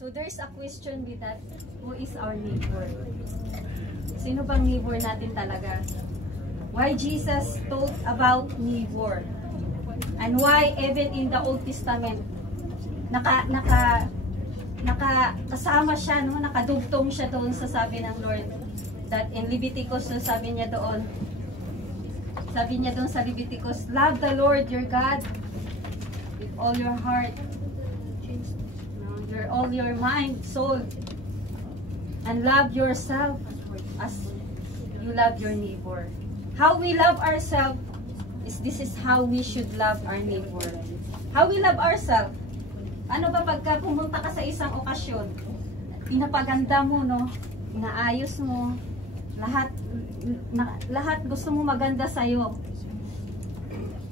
So there's a question with that, who is our neighbor? Sino bang neighbor natin talaga? Why Jesus told about neighbor? And why even in the Old Testament, kasama siya, no? Nakadugtong siya doon sa sabi ng Lord. That in Leviticus, so sabi niya doon sa Leviticus, love the Lord your God with all your heart, all your mind, soul, and love yourself as you love your neighbor. How we love ourselves this is how we should love our neighbor. How we love ourselves? Ano ba pagka pumunta ka sa isang okasyon, pinapaganda mo, no? Inaayos mo, lahat gusto mo maganda sa'yo.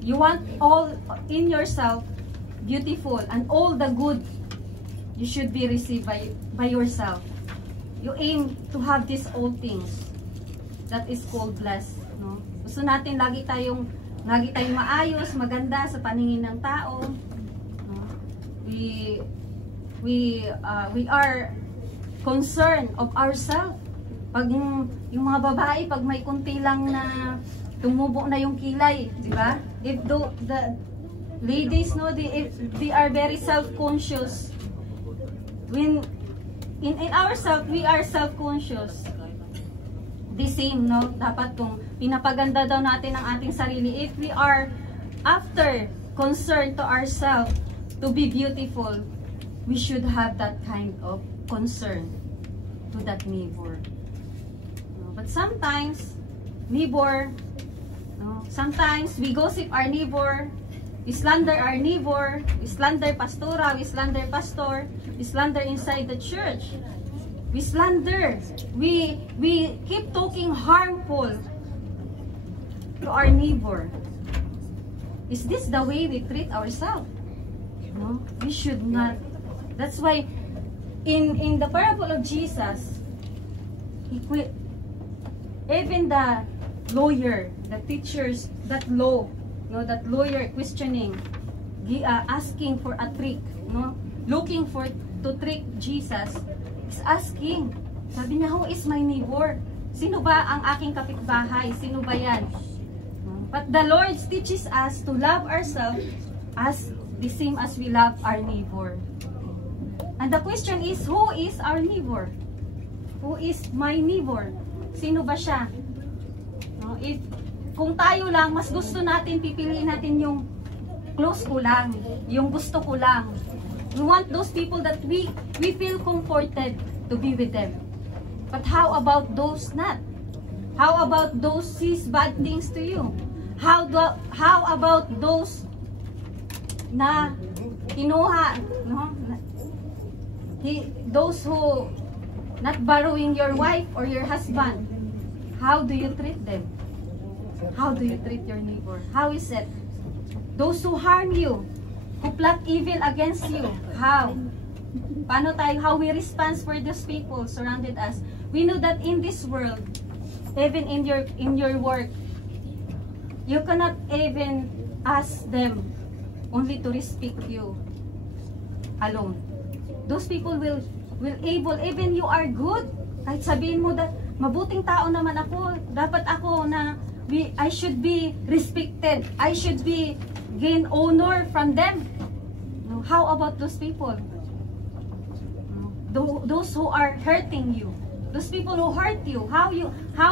You want all in yourself beautiful, and all the good you should be received by yourself. You aim to have these all things that is called blessed, no? Gusto natin lagi tayong maayos, maganda sa paningin ng tao, no? We are concerned of ourselves. Pag yung mga babae, pag may kunti lang na tumubo na yung kilay, di ba? If the ladies, no, they are very self-conscious. When in ourselves, we are self-conscious. The same, no? Dapat kung pinapaganda daw natin ang ating sarili, if we are after concerned to ourselves to be beautiful, we should have that kind of concern to that neighbor. But sometimes, sometimes we gossip our neighbor, we slander our neighbor, we slander pastora, we slander pastor, we slander inside the church. We slander. We keep talking harmful to our neighbor. Is this the way we treat ourselves? No, we should not. That's why in the parable of Jesus, even the lawyer, the teachers, that lawyer questioning, asking for a trick, no, looking to trick Jesus, is asking. Sabi niya, who is my neighbor? Sino ba ang aking kapitbahay? Sino ba yan? But the Lord teaches us to love ourselves as the same as we love our neighbor. And the question is, who is our neighbor? Who is my neighbor? Sino ba siya? No, kung tayo lang, mas gusto natin, pipiliin natin yung close ko lang, yung gusto ko lang. We want those people that we feel comforted to be with them. But how about those not? How about those sees bad things to you? How about those na kinuha, no? Those who not borrowing your wife or your husband? How do you treat them? How do you treat your neighbor? How is it? Those who harm you, who plot evil against you, how? How we respond for those people surrounded us? We know that in this world, even in your work, you cannot even ask them only to respect you alone. Those people will able, even you are good, kahit sabihin mo that mabuting tao naman ako, dapat ako na I should be respected, I should be gain honor from them. How about those people? Those who are hurting you, those people who hurt you, how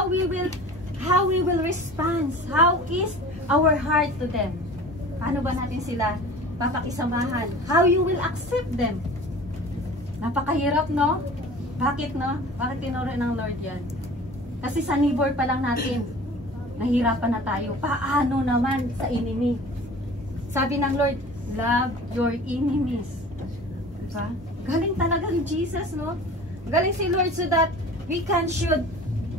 we will respond? How is our heart to them? Paano ba natin sila papakisamahan? How you will accept them? Napakahirap, no? Bakit, no? Bakit tinuro ng Lord yan? Kasi sa neighbor pa lang natin, nahirapan na tayo. Paano naman sa enemy? Sabi ng Lord, love your enemies. Diba? Galing talaga ni Jesus, no? Galing si Lord so that we should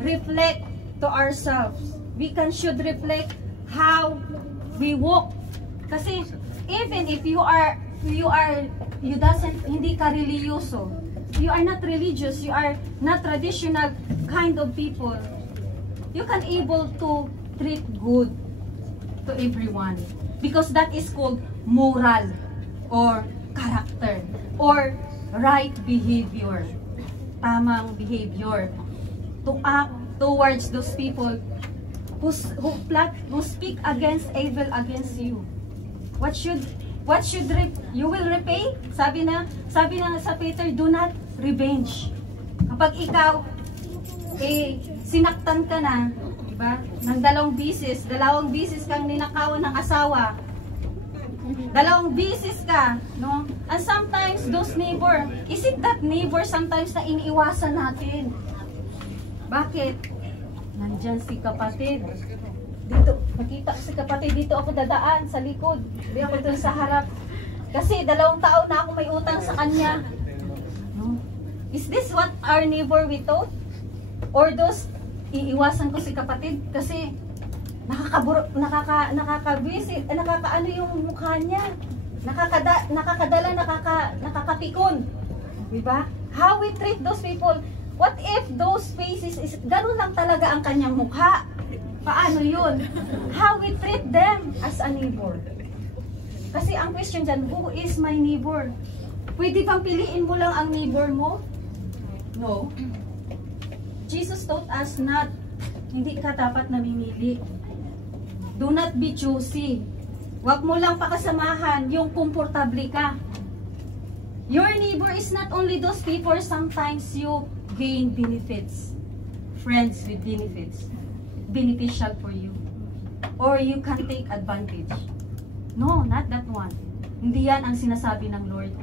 reflect to ourselves. We should reflect how we walk. Kasi even if hindi ka religyoso, you are not religious, you are not traditional kind of people, you can able to treat good to everyone. Because that is called moral or character or right behavior. Tamang behavior. To act towards those people who speak against evil against you. What should you will repay? Sabi na sa Peter, do not revenge. Kapag ikaw sinaktan ka na, diba? Ng dalawang bisis kang ninakawan ng asawa. Dalawang bisis ka, no? And sometimes those neighbor, is it that neighbor sometimes na iniiwasan natin? Bakit? Nandyan si kapatid. Dito, makita si kapatid, dito ako dadaan sa likod. Hindi ako dun sa harap. Kasi 2 taon na ako may utang sa kanya. No? Is this what our neighbor we thought? Or those, iiwasan ko si kapatid kasi nakakaano yung mukha niya. Nakakapikon. Diba? How we treat those people. What if those faces is ganun lang talaga ang kanyang mukha? Paano yun? How we treat them as a neighbor? Kasi ang question dyan, who is my neighbor? Pwede bang piliin mo lang ang neighbor mo? No. Jesus taught us not, hindi ka dapat namimili. Do not be choosy. Huwag mo lang pakasamahan yung komportable ka. Your neighbor is not only those people sometimes you gain benefits. Friends with benefits. Beneficial for you. Or you can take advantage. No, not that one. Hindi yan ang sinasabi ng Lord.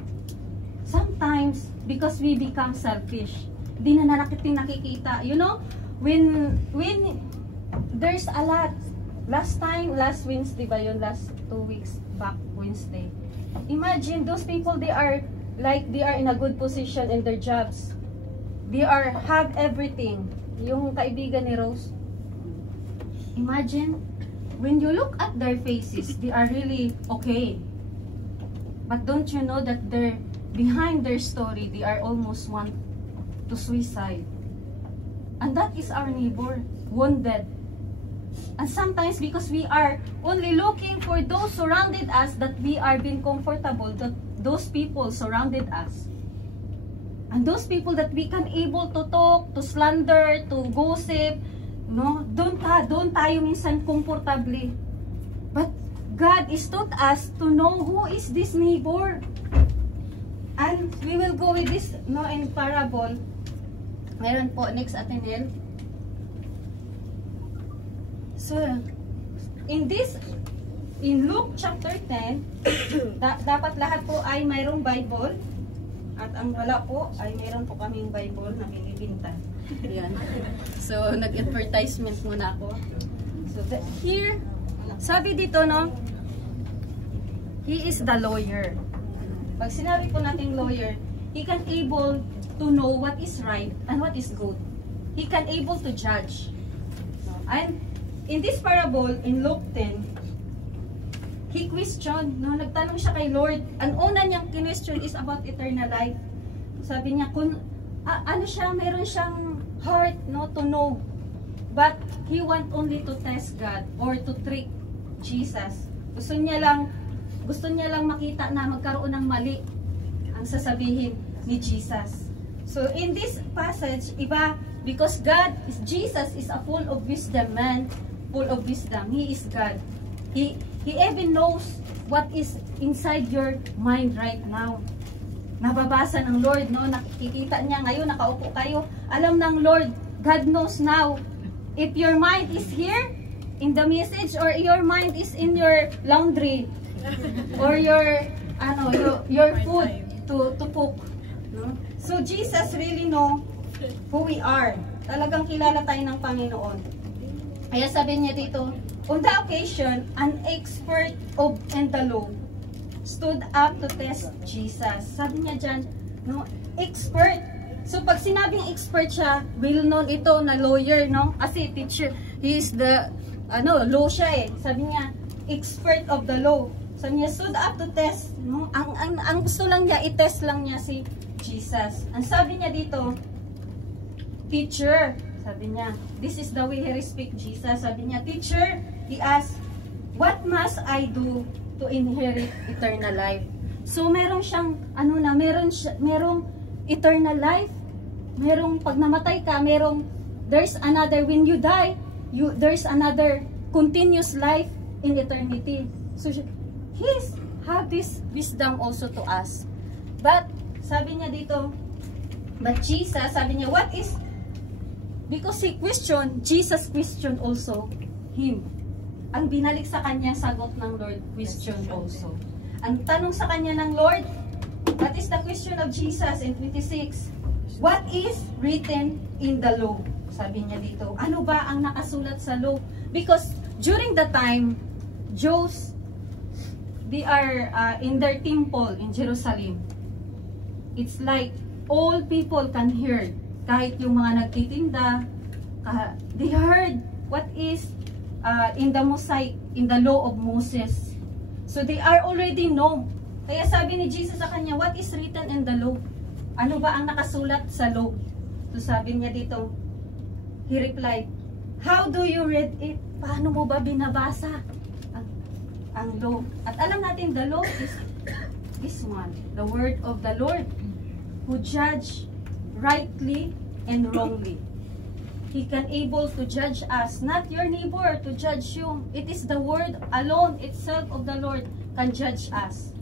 Sometimes, because we become selfish, di na natin nakikita. You know, when there's a lot. Last Wednesday ba yun? Last 2 weeks back, Wednesday. Imagine those people, they are in a good position in their jobs. They have everything. Yung kaibigan ni Rose. Imagine, when you look at their faces, they are really okay. But don't you know that behind their story, they are almost want to suicide. And that is our neighbor, wounded. And sometimes because we are only looking for those surrounded us, that we are being comfortable, that those people surrounded us. And those people that we can able to talk, to slander, to gossip, no, doon tayo minsan komportable. But God is taught us to know who is this neighbor. And we will go with this, no, in parable. Meron po next Atenel. So, in Luke chapter 10, dapat lahat po ay mayroong Bible. At ang wala po ay mayroon po kaming Bible na binibinta. Yan. So, nag-advertisement muna ako. So, here, sabi dito, no, he is the lawyer. Pag sinabi po natin lawyer, he can able to know what is right and what is good. He can able to judge. And in this parable, in Luke 10, he questioned, no, nagtanong siya kay Lord. Ang una niyang question is about eternal life. Sabi niya, kung ano siya, meron siyang heart, no, to know. But he want only to test God or to trick Jesus. Gusto niya lang makita na magkaroon ng mali ang sasabihin ni Jesus. So in this passage, iba, because Jesus is a full of wisdom man, full of wisdom. He is God. He even knows what is inside your mind right now. Nababasa ng Lord, no? Nakikita niya ngayon, nakaupo kayo. Alam ng Lord, God knows now. If your mind is here, in the message, or your mind is in your laundry, or your food to cook. No? So, Jesus really know who we are. Talagang kilala tayo ng Panginoon. Kaya sabi niya dito, on the occasion, an expert in the law stood up to test Jesus. Sabi niya dyan, no, expert. So, pag sinabing expert siya, well-known ito na lawyer, no? Kasi teacher, he is the, law siya eh. Sabi niya, expert of the law. Sabi niya, stood up to test, no? Ang gusto lang niya, i-test lang niya si Jesus. Ang sabi niya dito, teacher, sabi niya, this is the way he speak Jesus. Sabi niya, teacher, he asked, what must I do to inherit eternal life? So merong siyang merong eternal life. Merong pag namatay ka, there's another, when you die, there's another continuous life in eternity. So He's have this wisdom also to us. But sabi niya dito, but Jesus, sabi niya, what is, because he questioned, Jesus questioned also him. Ang binalik sa kanya, sagot ng Lord, question also. Ang tanong sa kanya ng Lord, what is the question of Jesus in 26? What is written in the law? Sabi niya dito, ano ba ang nakasulat sa law? Because during the time, Jews, they are in their temple in Jerusalem. It's like all people can hear. Kahit yung mga nagtitinda, they heard what is in the mosaic, in the law of Moses. So they are already know. Kaya sabi ni Jesus sa kanya, what is written in the law? Ano ba ang nakasulat sa law? So sabi niya dito, he replied, how do you read it? Paano mo ba binabasa ang law? At alam natin, the law is this one, the word of the Lord, who judge rightly and wrongly. He can able to judge us, not your neighbor to judge you. It is the word alone itself of the Lord can judge us.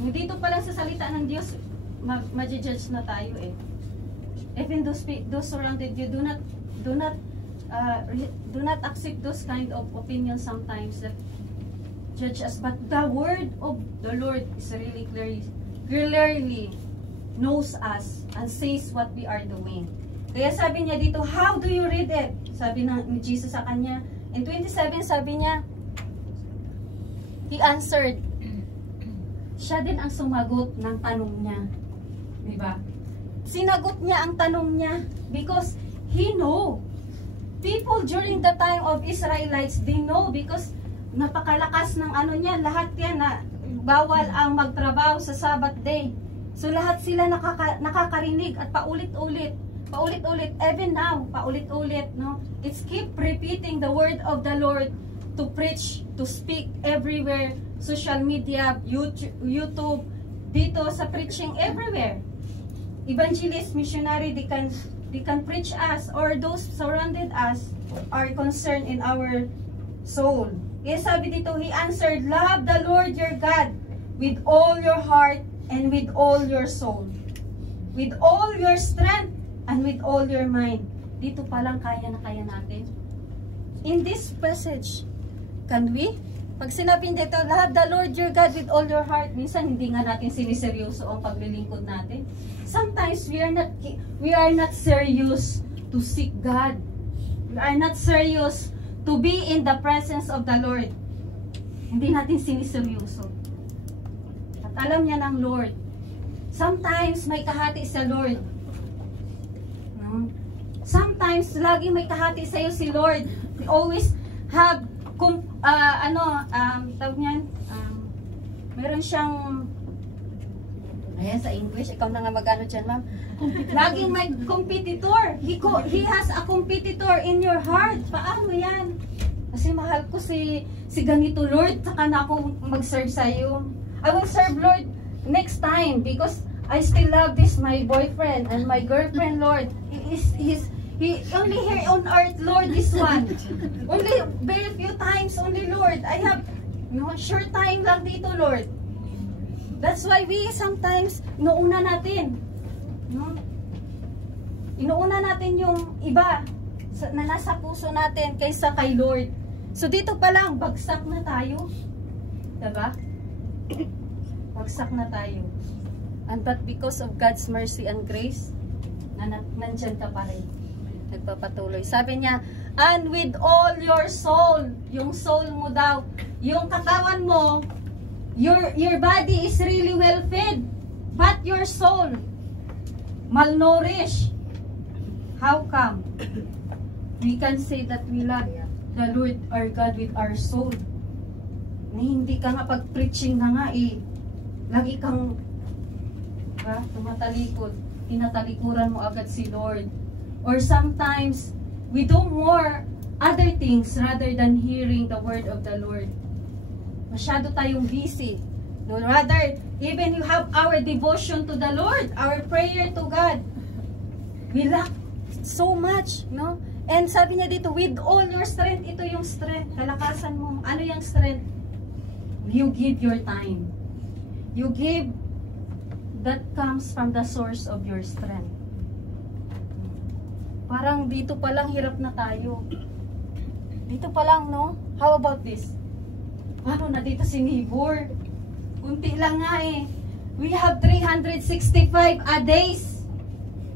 Dito pa lang sa salita ng Diyos, ma-judge na tayo eh. Even those surrounded you, do not accept those kind of opinions sometimes that judge us. But the word of the Lord is really clearly knows us and says what we are doing. Kaya sabi niya dito, how do you read it? Sabi ni Jesus sa kanya. In 27, sabi niya, he answered. Siya din ang sumagot ng tanong niya. Diba? Sinagot niya ang tanong niya because he know. People during the time of Israelites, they know because napakalakas ng ano niya, lahat yan na bawal ang magtrabaho sa Sabbath day. So lahat sila nakakarinig at paulit-ulit, even now, paulit-ulit, no? It's keep repeating the word of the Lord to preach, to speak everywhere, social media, YouTube, dito sa preaching everywhere. Evangelist, missionary, they can preach us, or those surrounded us are concerned in our soul. Kaya sabi dito, he answered, love the Lord your God with all your heart and with all your soul, with all your strength and with all your mind. Dito pa lang kaya na kaya natin. In this passage, can we? Pag sinabi dito, love the Lord your God with all your heart, minsan hindi nga natin siniseryoso ang paglilingkod natin. Sometimes we are not serious to seek God. We are not serious to be in the presence of the Lord. Hindi natin siniseryoso. At alam niya ng Lord. Sometimes may kahati sa Lord. Sometimes lagi may kahati sa iyo si Lord. We always have tawag niyan, meron siyang, ayan sa English, ikaw na nga mag-ano dyan, ma'am. Laging may competitor. He has a competitor in your heart. Paano yan? Kasi mahal ko si ganito, Lord, saka na ako mag-serve sa iyo. I will serve, Lord, next time because I still love this, my boyfriend and my girlfriend, Lord. He only here on earth, Lord, this one. Only very few times, only, Lord. I have short time lang dito, Lord. That's why we sometimes, inuuna natin. No? Inuuna natin yung iba na nasa puso natin kaysa kay Lord. So dito pa lang, bagsak na tayo. Diba? Bagsak na tayo. And but because of God's mercy and grace, nandyan ka pa rin. Nagpapatuloy. Sabi niya, and with all your soul, yung soul mo daw, yung katawan mo, your body is really well fed, but your soul malnourished. How come? We can say that we love the Lord our God with our soul. Hindi ka nga pag-preaching na nga lagi kang tumatalikod, tinatalikuran mo agad si Lord. Or sometimes, we do more other things rather than hearing the word of the Lord. Masyado tayong busy. No, rather, Even you have our devotion to the Lord, our prayer to God. We lack so much, no? And sabi niya dito, with all your strength, ito yung strength, kalakasan mo. Ano yung strength? You give your time. You give, that comes from the source of your strength. Parang dito pa lang hirap na tayo. Dito pa lang, no? How about this? Paano na dito si neighbor? Kunti lang nga eh. We have 365 a days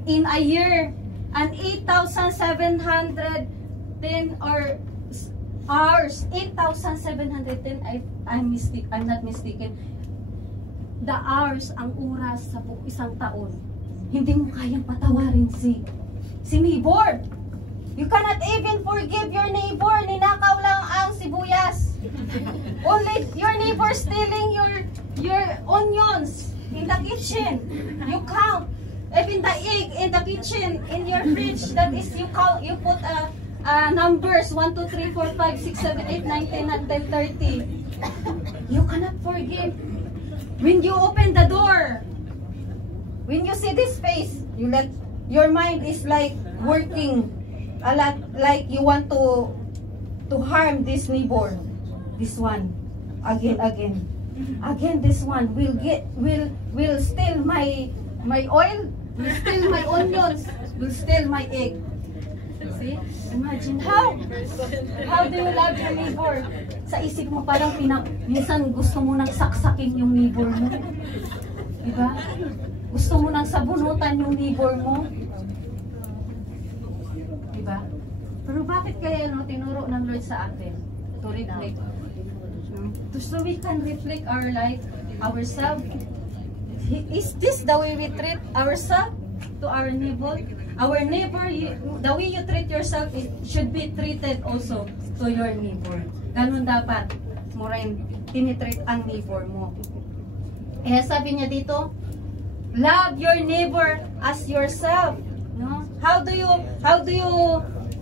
in a year. And 8,710 or hours. 8,710, I'm not mistaken. The hours, ang oras sa isang taon. Hindi mo kayang patawarin si neighbor. You cannot even forgive your neighbor. Ninakaw lang ang sibuyas. Only your neighbor stealing your onions in the kitchen. You count. Even the egg in the kitchen, in your fridge, that is, you count, you put numbers 1, 2, 3, 4, 5, 6, 7, 8, 9, 10, and 10, 30. You cannot forgive. When you open the door, when you see this face, your mind is like working a lot, like you want to harm this neighbor. This one, again, this one will steal my oil, will steal my onions, will steal my egg. See? Imagine how do you love your neighbor? Sa isip mo parang minsan gusto mo nang saksakin yung neighbor mo. Diba? Gusto mo nang sabunutan yung neighbor mo. Diba? Pero bakit kaya tinuro ng Lord sa atin to reflect? So we can reflect our life, ourselves. Is this the way we treat ourselves to our neighbor? Our neighbor, the way you treat yourself, it should be treated also to your neighbor. Ganun dapat mo rin tinitreat ang neighbor mo. Kaya sabi niya dito, love your neighbor as yourself. No? How do you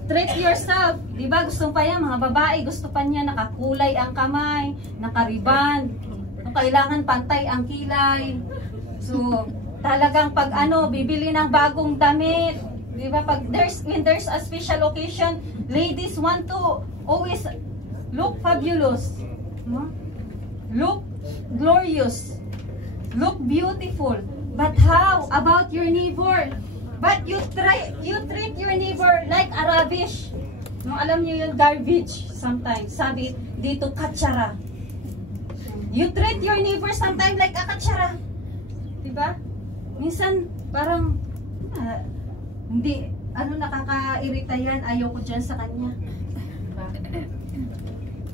treat yourself? Diba gusto pa yan, mga babae, gusto pa niya nakakulay ang kamay, nakariban, kailangan pantay ang kilay. So, talagang pag bibili ng bagong damit, di ba? When there's a special occasion, ladies want to always look fabulous, no? Look glorious, look beautiful. But how about your neighbor? But you treat your neighbor like a rubbish. No, alam niyo yung garbage sometimes. Sabi dito, katsara. You treat your neighbor sometimes like a katsara. Diba? Minsan, parang, hindi, nakaka-irita yan, ayoko dyan sa kanya. Diba?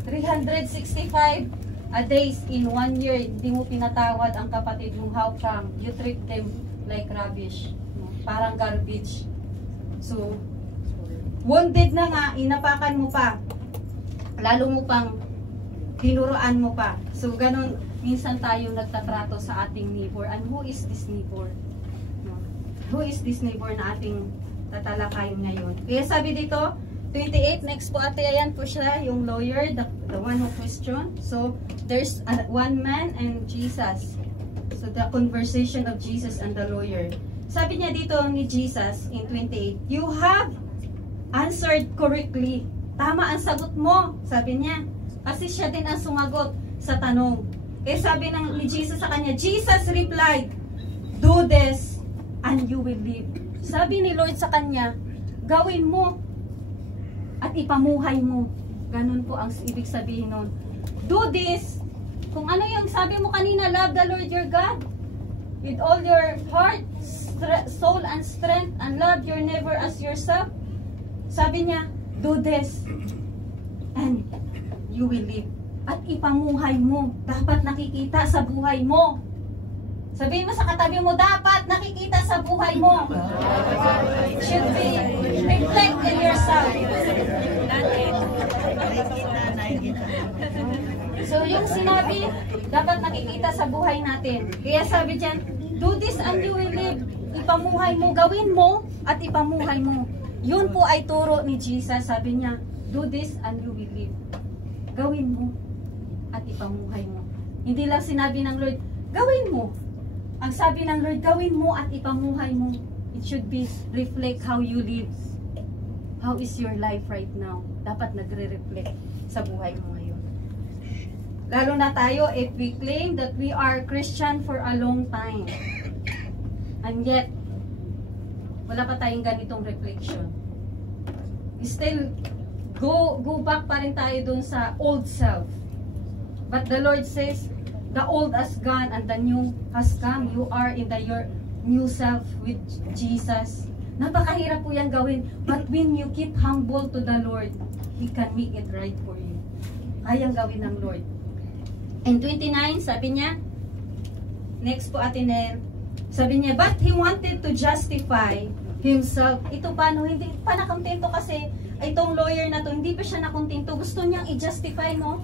365 a days in 1 year, hindi mo pinatawad ang kapatid mong, how come? You treat them like rubbish. Parang garbage. So, wounded na nga, inapakan mo pa. Lalo mo pang, tinuruan mo pa. So, ganun, minsan tayo nagtatrato sa ating neighbor. And who is this neighbor? No? Who is this neighbor na ating tatalakayin ngayon? Kaya sabi dito, 28, next po ate, ayan po siya, yung lawyer, the one who questioned. So, there's one man and Jesus. So, the conversation of Jesus and the lawyer. Sabi niya dito ni Jesus in 28, you have answered correctly. Tama ang sagot mo, sabi niya. Kasi siya din ang sumagot sa tanong. Eh sabi ni Jesus sa kanya, Jesus replied, do this and you will live. Sabi ni Lord sa kanya, gawin mo at ipamuhay mo. Ganun po ang ibig sabihin nun. Do this. Kung ano yung sabi mo kanina, love the Lord your God with all your heart, soul, and strength, and love your neighbor as yourself. Sabi niya, do this and you will live. At ipamuhay mo. Dapat nakikita sa buhay mo. Sabihin mo sa katabi mo, dapat nakikita sa buhay mo. Should be reflect in yourself. So yung sinabi, dapat nakikita sa buhay natin. Kaya sabi dyan, do this and you will live. Ipamuhay mo, gawin mo at ipamuhay mo. Yun po ay turo ni Jesus. Sabi niya, do this and you will live. Gawin mo at ipamuhay mo. Hindi lang sinabi ng Lord, gawin mo. Ang sabi ng Lord, gawin mo at ipamuhay mo. It should be reflect how you live. How is your life right now? Dapat nagre-reflect sa buhay mo ngayon. Lalo na tayo if we claim that we are Christian for a long time. And yet, wala pa tayong ganitong reflection. We still go back pa rin tayo dun sa old self. But the Lord says, the old has gone and the new has come. You are in your new self with Jesus. Napakahirap po yan gawin. But when you keep humble to the Lord, He can make it right for you. Kayang gawin ng Lord. In 29, sabi niya, next po Ate Nel, sabi niya, but He wanted to justify Himself. Ito paano, hindi pa nakontento kasi itong lawyer na to, hindi pa siya nakontento. Gusto niyang i-justify, no?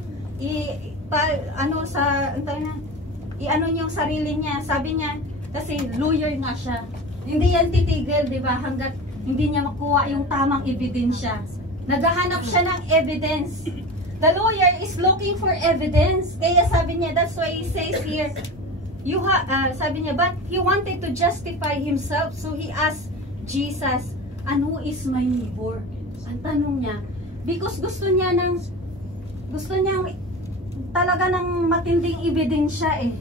I-ano niya yung sarili niya. Sabi niya, kasi lawyer nga siya. Hindi yan titigil, di ba? Hanggat hindi niya makuha yung tamang ebidensya. Naghahanap siya ng evidence. The lawyer is looking for evidence. Kaya sabi niya, that's why he says here, sabi niya, but he wanted to justify himself. So he asked Jesus, and who is my neighbor? Ang tanong niya, because gusto niya talaga ng matinding ebidensya eh.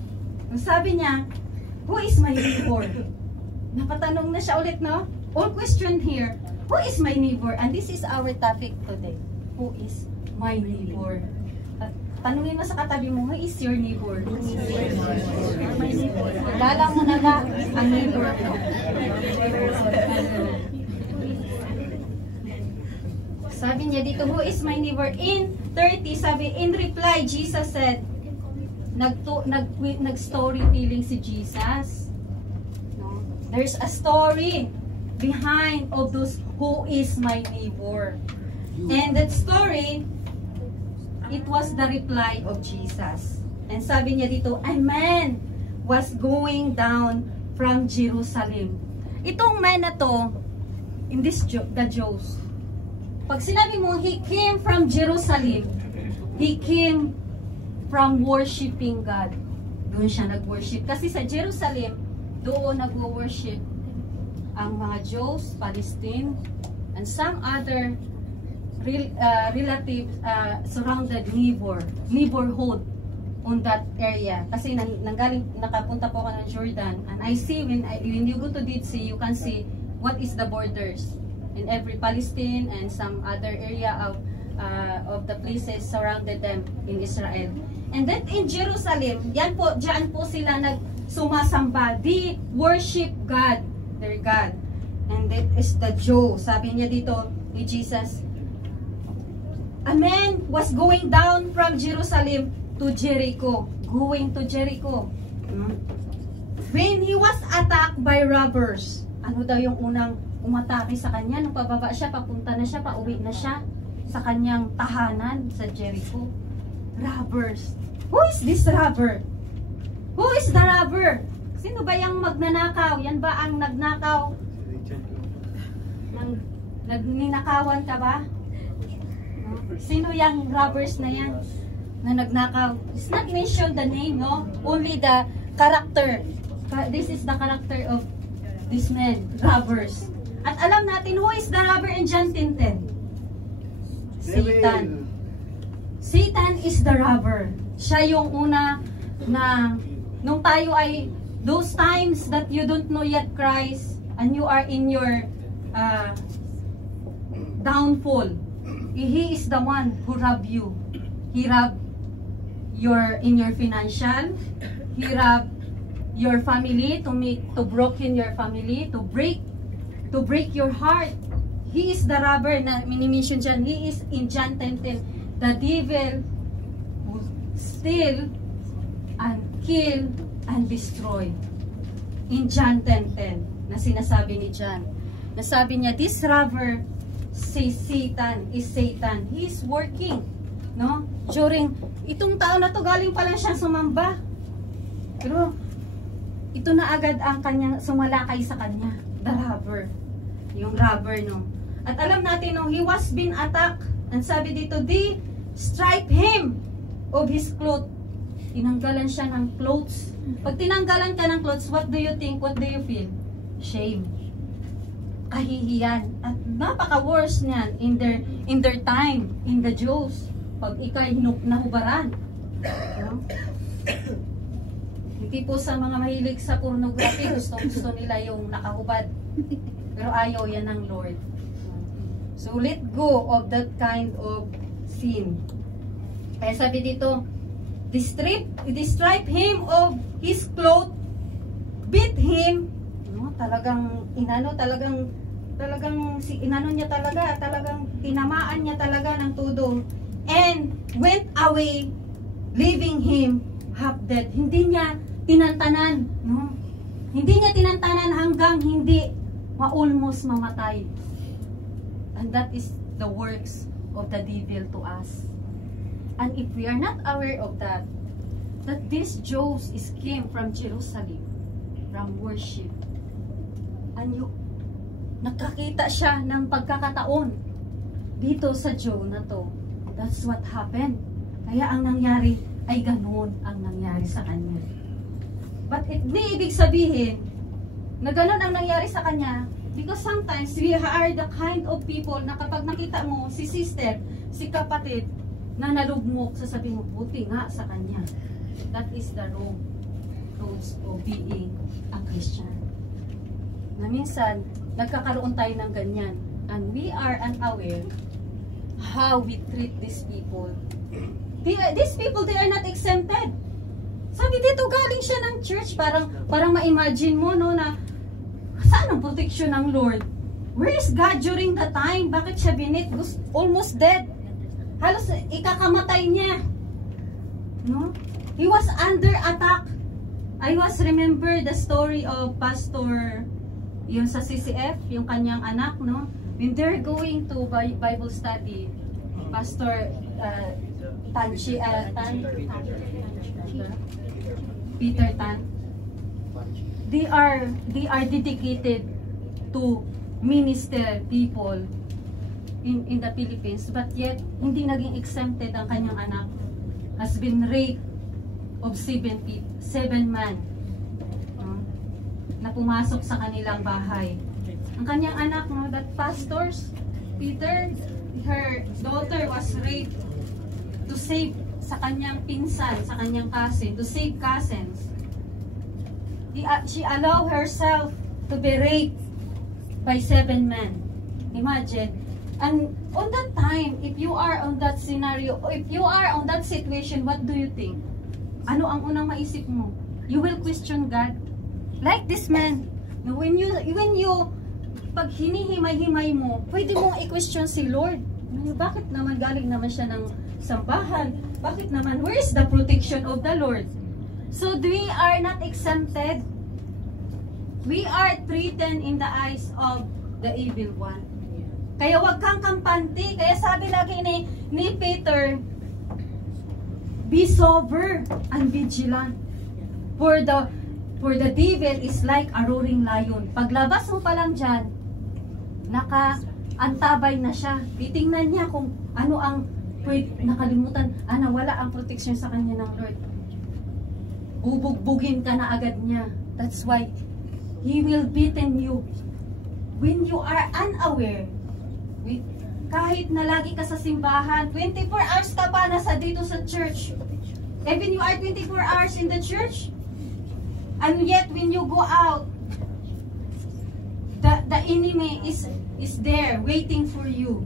Sabi niya, who is my neighbor? Napatanong na siya ulit, no? All question here, who is my neighbor? And this is our topic today. Who is my neighbor? Tanungin mo sa katabi mo, who is your neighbor? My neighbor. Lala mo na ba ang neighbor mo? Sabi niya dito, who is my neighbor? In 30, sabi, in reply, Jesus said, nag-storytelling si Jesus. No? There's a story behind of those who is my neighbor. And that story, it was the reply of Jesus. And sabi niya dito, a man was going down from Jerusalem. Itong man na to, in this the Jews, pag sinabi mo, he came from Jerusalem, he came from worshiping God. Doon siya nag-worship. Kasi sa Jerusalem, doon nag-worship ang mga Jews, Palestine, and some other relative surrounded neighborhood on that area. Kasi nakapunta po ako ng Jordan, and I see when you go to Dead Sea, you can see what is the borders in every Palestine and some other area of the places surrounded them in Israel. And then in Jerusalem, diyan po sila nagsumasamba. They worship God, their God. And that is the Jew. Sabi niya dito ni Jesus, a man was going down from Jerusalem to Jericho. Going to Jericho. When he was attacked by robbers. Ano daw yung unang umatake sa kanya? Nung pababa siya, papunta na siya, pauwi na siya sa kanyang tahanan sa Jericho. Robbers. Who is this robber? Who is the robber? Sino ba yung magnanakaw? Yan ba ang nagnakaw? Nagninakawan ka ba? Sino yung robbers na yan? Na nagnakaw? It's not mentioned the name, no? Only the character. This is the character of this men, robbers. At alam natin, who is the robber in John 10:10? Satan. Satan is the robber. Siya yung una na, nung tayo ay, those times that you don't know yet Christ, and you are in your downfall, He is the one who rob you. He rob in your financial, He rob your family, to broken your family, to break your heart. He is the robber na mini-mention dyan. He is in John 10:10. The devil will steal and kill and destroy. In John 10:10 na sinasabi ni John. Nasabi niya, this robber says Satan is Satan. He is working. No? During itong taon na to, galing pa lang siya sumamba. Pero ito na agad ang kanyang sumalakay sa kanya. The robber. Yung robber, no? At alam natin, no, he was being attacked. And sabi dito, they strip him of his cloth. tinanggalan siya ng clothes. Pag tinanggalan ka ng clothes, what do you think? What do you feel? Shame. Kahihiyan. At napaka-worse niyan in their time, in the Jews. Pag ikay nahubaran. No? Hindi po sa mga mahilig sa pornography, gusto nila yung nakahubad. Pero ayaw yan ng Lord. So let go of that kind of sin. Kaya sabi dito, stripe him of his cloth, beat him. No, talagang tinamaan niya talaga ng todo. And went away, leaving him half dead. Hindi niya tinantanan, no? Hindi niya tinantanan hanggang hindi almost mamatay. And that is the works of the devil to us. And if we are not aware of that these Jews came from Jerusalem, from worship. And nakakita siya ng pagkakataon dito sa Jew na to. That's what happened. Kaya ang nangyari ay ganoon ang nangyari sa kanya. But hindi ibig sabihin na ganoon ang nangyari sa kanya. Because sometimes we are the kind of people na kapag nakita mo si sister, si kapatid, na nalugmok, sasabihin mo, buti nga sa kanya. That is the wrong roads of being a Christian. Na minsan, nagkakaroon tayo ng ganyan. And we are unaware how we treat these people. These people, they are not exempted. Sabi dito, galing siya ng church. Parang ma-imagine mo, no, na saan ang protection ng Lord? Where is God during the time? Bakit siya binit? Almost dead. Halos ikakamatay niya. No? He was under attack. I was remember the story of Pastor, yung sa CCF, yung kanyang anak, no? When they're going to Bible study, Pastor Peter Tan, they are dedicated to minister people in the Philippines, but yet hindi naging exempted ang kanyang anak. Has been raped of 7 men na pumasok sa kanilang bahay. Ang kanyang anak, no, that pastors Peter, her daughter was raped to save sa kanyang pinsan, sa kanyang cousin, to save cousins. She allowed herself to be raped by 7 men. Imagine. And on that time, if you are on that scenario, if you are on that situation, what do you think? Ano ang unang maisip mo? You will question God. Like this man. When you pag hinihimay-himay mo, pwede mong i-question si Lord. Bakit naman galing naman siya ng sambahan? Bakit naman? Where is the protection of the Lord? So we are not exempted. We are threatened in the eyes of the evil one. Kaya wag kang kampante. Kaya sabi lagi ni Peter, be sober and vigilant. For the devil is like a roaring lion. Paglabas mo pa lang dyan, naka-antabay na siya. Titingnan niya kung ano ang nakalimutan, nawala ang protection sa kanya ng Lord. Bubugbugin ka na agad niya. That's why he will beaten you. When you are unaware, kahit na lagi ka sa simbahan, 24 hours ka pa nasa dito sa church. Even you are 24 hours in the church, and yet when you go out, the enemy is there waiting for you,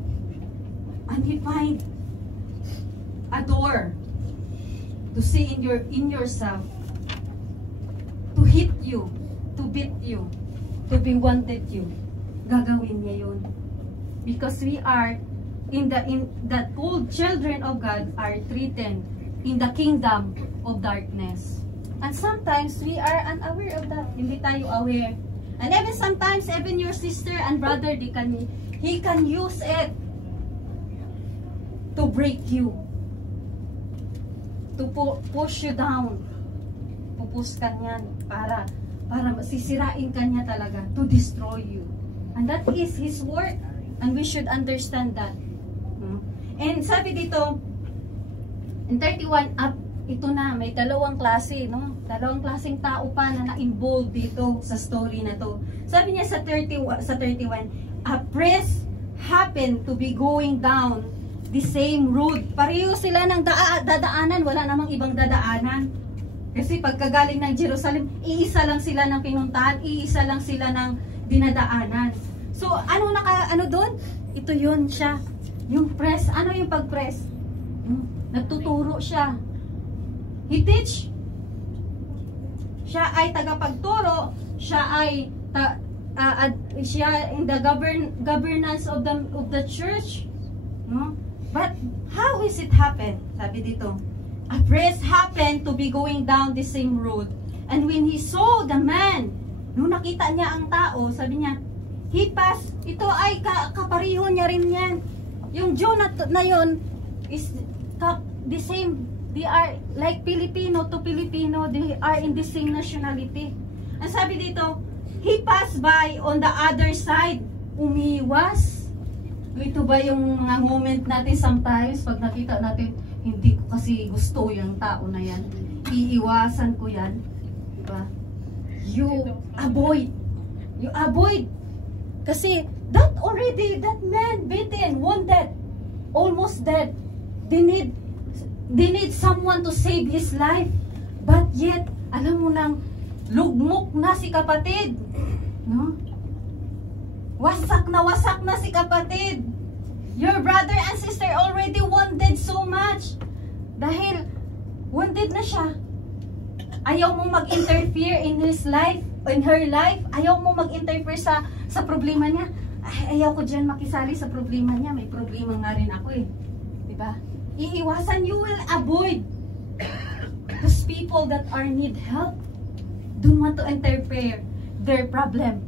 and he find a door to see in yourself, to hit you, to beat you, to be wanted you. Gagawin niya yun. Because we are that all children of God are treated in the kingdom of darkness. And sometimes we are unaware of that. Hindi tayo aware. And even sometimes, even your sister and brother, he can use it to break you, to push you down. Pupus ka niyan para sisirain ka niya talaga, to destroy you. And that is his work. And we should understand that. And sabi dito, in 31, ito na, may dalawang klase, no? Dalawang klaseng tao pa na na-involved dito sa story na to. Sabi niya sa 31, a priest happened to be going down the same road. Pareho sila ng dadaanan, wala namang ibang dadaanan. Kasi pagkagaling ng Jerusalem, iisa lang sila ng pinuntahan, iisa lang sila ng dinadaanan. So, ano doon? Ito yun siya. Yung press, ano yung pag-press? Nagtuturo siya. He teach. Siya ay tagapagturo. Siya ay siya in the governance of the church. No? But how is it happen? Sabi dito, a priest happened to be going down the same road. And when he saw the man, nung nakita niya ang tao, sabi niya, he passed. Ito ay kapariho niya rin yan. Yung Jew na yun is the same. They are like Filipino to Filipino. They are in the same nationality. Ang sabi dito, he passed by on the other side. Umiwas. Ito ba yung mga moment natin sometimes pag nakita natin, hindi ko kasi gusto yung tao na yan. Iiwasan ko yan. Diba? You avoid. You avoid. Kasi that man beaten, wounded, almost dead. They need someone to save his life. But yet, alam mo nang lugmok na si kapatid. No? Wasak na si kapatid. Your brother and sister already wounded so much. Dahil wounded na siya. Ayaw mo mag-interfere in his life, in her life. Ayaw mo mag-interfere sa problema niya. Ayaw ko dyan makisali sa problema niya. May problema nga rin ako eh. Diba? Iiwasan, you will avoid those people that are need help. Don't want to interfere their problem.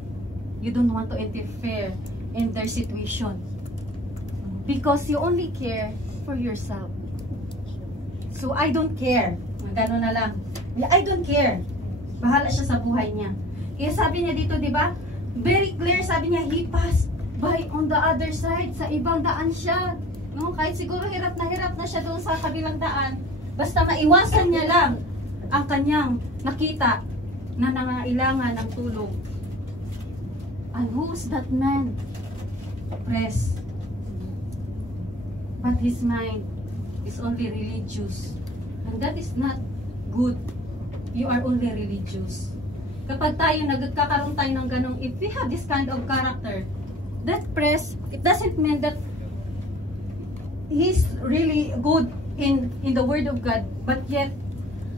You don't want to interfere in their situation. Because you only care for yourself. So I don't care. Gano'n na lang. I don't care. Bahala siya sa buhay niya. Kaya sabi niya dito, di ba? Very clear, sabi niya, he passed by on the other side. Sa ibang daan siya. No? Kahit siguro hirap na siya doon sa kabilang daan. Basta maiwasan niya lang ang kanyang nakita na nangailangan ng tulong. And who's that man? Press. But his mind is only religious. And that is not good. You are only religious. Kapag nagkakaroon tayo ng ganong, if we have this kind of character, that press, it doesn't mean that he's really good in the Word of God, but yet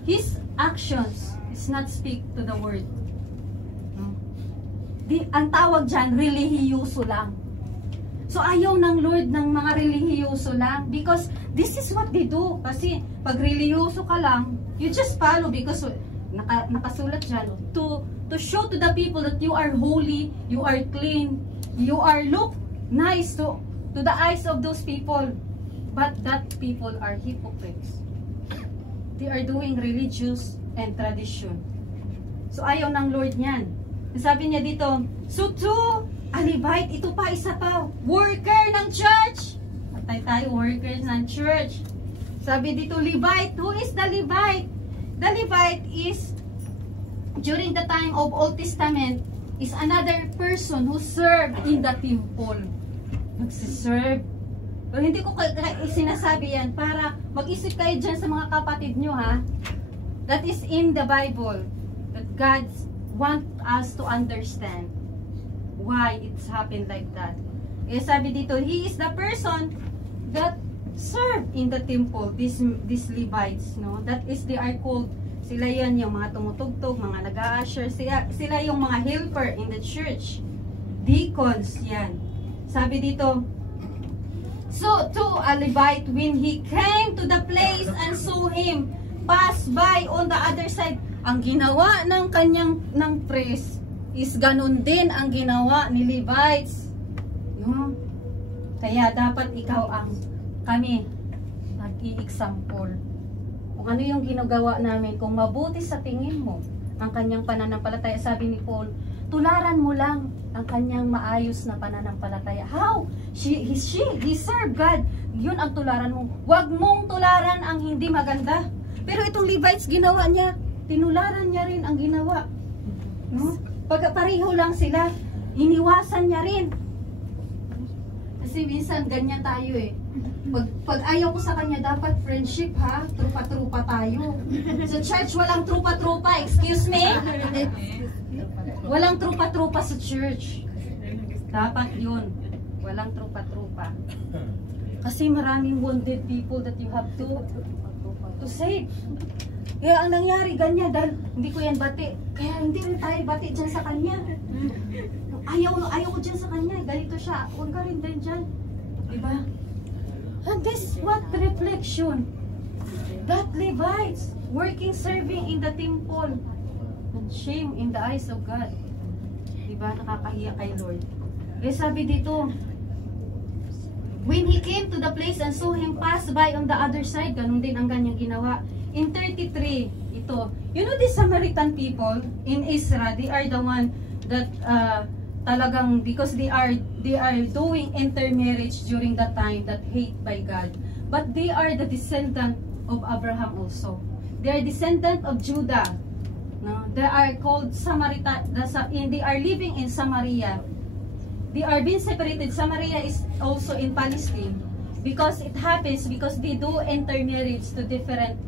his actions is not speak to the Word. Ang tawag dyan, relihiyoso lang. So ayaw ng Lord ng mga relihiyoso lang, because this is what they do. Kasi pag relihiyoso ka lang, you just follow because nakasulat dyan, to show to the people that you are holy, you are clean, you are look nice to the eyes of those people. But that people are hypocrites. They are doing religious and tradition. So ayaw ng Lord niyan. Sabi niya dito, so to a Levite, ito pa, isa pa, worker ng church. Patay tayo, workers ng church. Sabi dito, Levite. Who is the Levite? The Levite is, during the time of Old Testament, is another person who served in the temple. Nagsiserve. Pero hindi ko sinasabi yan para mag-isip kayo dyan sa mga kapatid nyo, ha? That is in the Bible. That God wants us to understand why it's happened like that. Kaya sabi dito, he is the person that served in the temple, these Levites, no? That is, they are called, sila yan yung mga tumutugtog, mga nag-a-usher, sila yung mga helper in the church. Deacons, yan. Sabi dito, so to a Levite, when he came to the place and saw him pass by on the other side, ang ginawa ng priest is ganun din ang ginawa ni Levites. No? Kaya dapat kami nag-i-example. Kung ano yung ginagawa namin, kung mabuti sa tingin mo ang kanyang pananampalataya, sabi ni Paul, tularan mo lang ang kanyang maayos na pananampalataya. How? He served God. Yun ang tularan mo. Huwag mong tularan ang hindi maganda. Pero itong Levites, ginawa niya, tinularan niya rin ang ginawa. No? Pagkapareho lang sila, iniwasan niya rin. Kasi minsan ganyan tayo eh. Pag ayaw ko sa kanya, dapat friendship ha, trupa-trupa tayo. Sa church, walang trupa-trupa, excuse me? Walang trupa-trupa sa church. Dapat yun. Walang trupa-trupa. Kasi maraming wounded people that you have to save. Kaya ang nangyari ganyan, dahil hindi ko yan bati. Kaya hindi rin tayo bati dyan sa kanya. Ayaw ko dyan sa kanya. Ganito siya. Huwag ka rin din dyan. Diba? And this what reflection? That Levites working, serving in the temple. And shame in the eyes of God. Diba? Nakakahiya kay Lord. Kaya sabi dito, when he came to the place and saw him pass by on the other side, ganun din ang ganyang ginawa. In 33, ito, you know the Samaritan people in Israel, they are the one that talagang, because they are doing intermarriage during the time that hate by God. But they are the descendant of Abraham also. They are descendant of Judah. No? They are called Samaritan. They are living in Samaria. They are being separated. Samaria is also in Palestine. Because it happens, because they do intermarriage to different,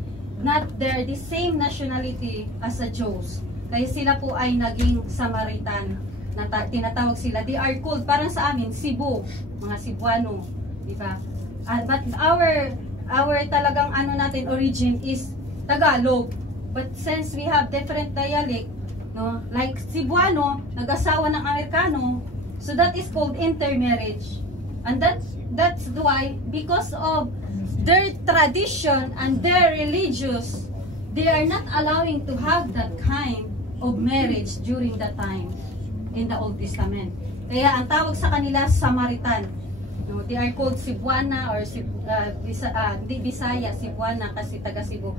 not they're the same nationality as the Jews. Kaya sila po ay naging Samaritan. Tinatawag sila. They are called, parang sa amin, Cebu. Mga Cebuano. Diba? But our talagang ano natin, origin is Tagalog. But since we have different dialect, no, like Cebuano, nag-asawa ng Amerikano, so that is called intermarriage. And that's why, because of their tradition and their religious, they are not allowing to have that kind of marriage during that time in the Old Testament. Kaya ang tawag sa kanila, Samaritan. No, they are called Cebuana or Bisaya, Cebuana kasi taga Cebu.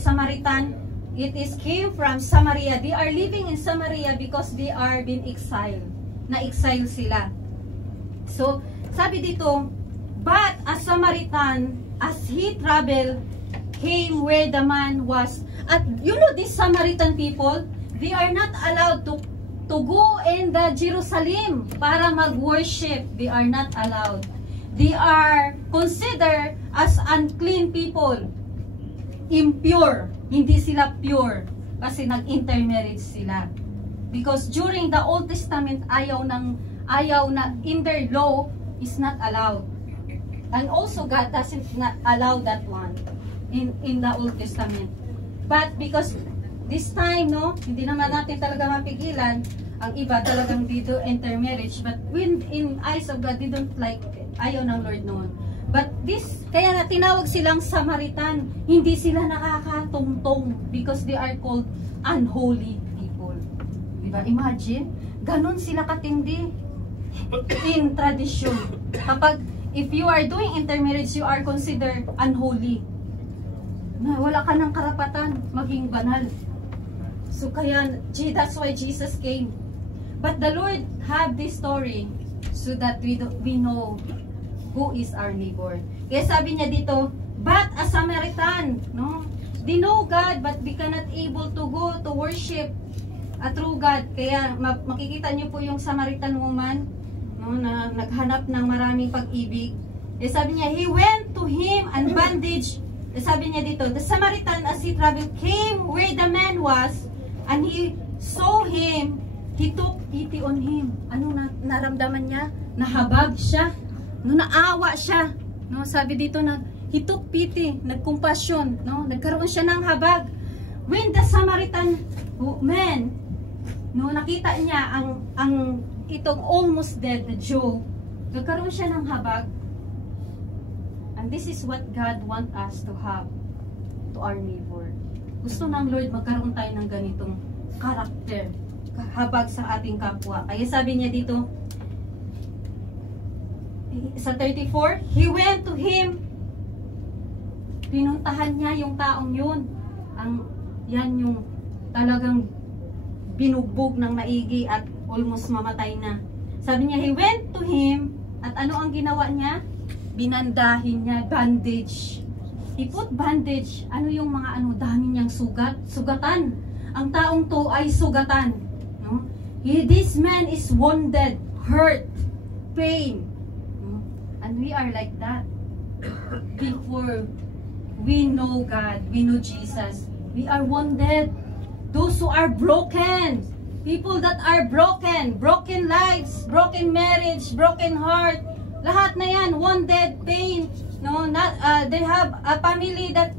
Samaritan, it is came from Samaria. They are living in Samaria because they are being exiled. Na-exile sila. So, sabi dito, but a Samaritan, as he traveled, came where the man was. At you know, these Samaritan people, they are not allowed to go in the Jerusalem para mag-worship. They are not allowed. They are considered as unclean people. Impure. Hindi sila pure. Kasi nag-intermarriage sila. Because during the Old Testament, ayaw na in their law is not allowed. And also God doesn't not allow that one in the Old Testament. But because this time, no, hindi naman natin talaga mapigilan, ang iba talagang dito intermarriage. But when in eyes of God, they don't like it. Ayaw ng Lord noon. But this, kaya na tinawag silang Samaritan. Hindi sila nakakatungtong because they are called unholy people. Diba? Imagine, ganun sila katindi in tradition. Kapag, if you are doing intermarriage, you are considered unholy. Na wala ka ng karapatan maging banal. So kaya, that's why Jesus came. But the Lord have this story so that we know who is our neighbor. Kaya sabi niya dito, but a Samaritan, no? They know God, but they cannot able to go to worship a true God. Kaya makikita niyo po yung Samaritan woman, no, na naghanap ng maraming pag-ibig. Kaya sabi niya, he went to him and bandaged. Sabi niya dito, the Samaritan as he traveled came where the man was, and he saw him, he took pity on him. Ano naramdaman niya? Nahabag siya. No, naawa siya. No, sabi dito na he took pity, nagkompasyon, no? Nagkaroon siya ng habag. When the Samaritan man, no, nakita niya ang itong almost dead na Jew, nagkaroon siya ng habag. And this is what God want us to have to our neighbor. Gusto ng Lord magkaroon tayo ng ganitong character, habag sa ating kapwa. Kaya sabi niya dito, sa 34, he went to him. Pinuntahan niya yung taong yun. Yan yung talagang binugbog ng maigi at almost mamatay na. Sabi niya, he went to him. At ano ang ginawa niya? Binandahin niya, bandage. He put bandage. Ano yung mga dami niyang sugatan. Ang taong to ay sugatan. No? This man is wounded, hurt, pain. No? And we are like that. Before we know God, we know Jesus, we are wounded. Those who are broken, people that are broken lives, broken marriage, broken heart, lahat na yan, wounded, pain, no, they have a family that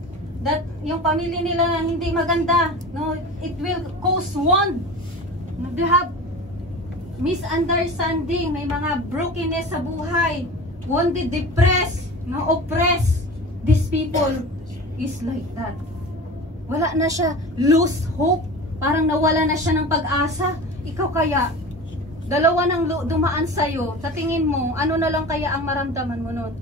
yung family nila hindi maganda, no, it will cause wound. They have misunderstanding, may mga brokenness sa buhay, wounded, depressed, no, oppressed. These people is like that. Wala na siya, lose hope. Parang nawala na siya ng pag-asa. Ikaw kaya, dalawa nang dumaan sa'yo, sa tingin mo, ano na lang kaya ang maramdaman mo nun?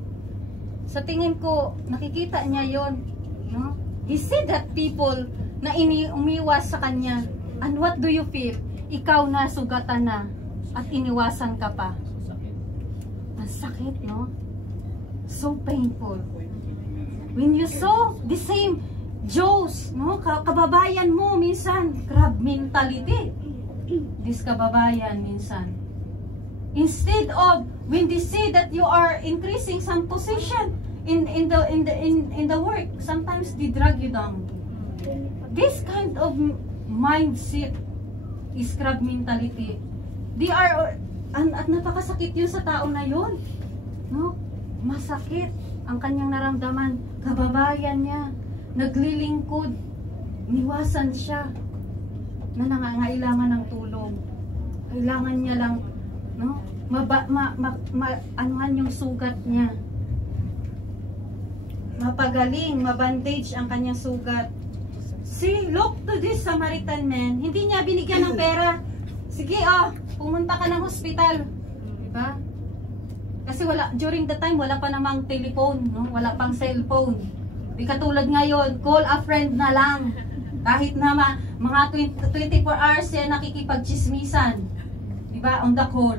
Sa tingin ko, nakikita niya yon, no? He see that people na umiwas sa kanya. And what do you feel? Ikaw na sugatan na at iniwasan ka pa. Ang sakit, no? So painful. When you saw the same Joes, no, kababayan mo minsan, crab mentality. This kababayan minsan. Instead of when they see that you are increasing some position in the work, sometimes they drag you down. This kind of mindset is crab mentality. They are at napakasakit yun sa tao na yun. No? Masakit ang kanyang naramdaman. Kababayan niya, naglilingkod, niwasan siya na nangangailangan ng tulong. Kailangan niya lang, no, anuhan yung sugat niya. Mapagaling, mabandage ang kanyang sugat. See, look to this Samaritan man. Hindi niya binigyan ng pera. Sige, pumunta ka ng hospital. Diba? Kasi during the time, wala pa namang telephone, no? Wala pang cellphone. Di katulad ngayon, call a friend na lang. Kahit na mga 24 hours yan nakikipag-chismisan. Diba? On the call.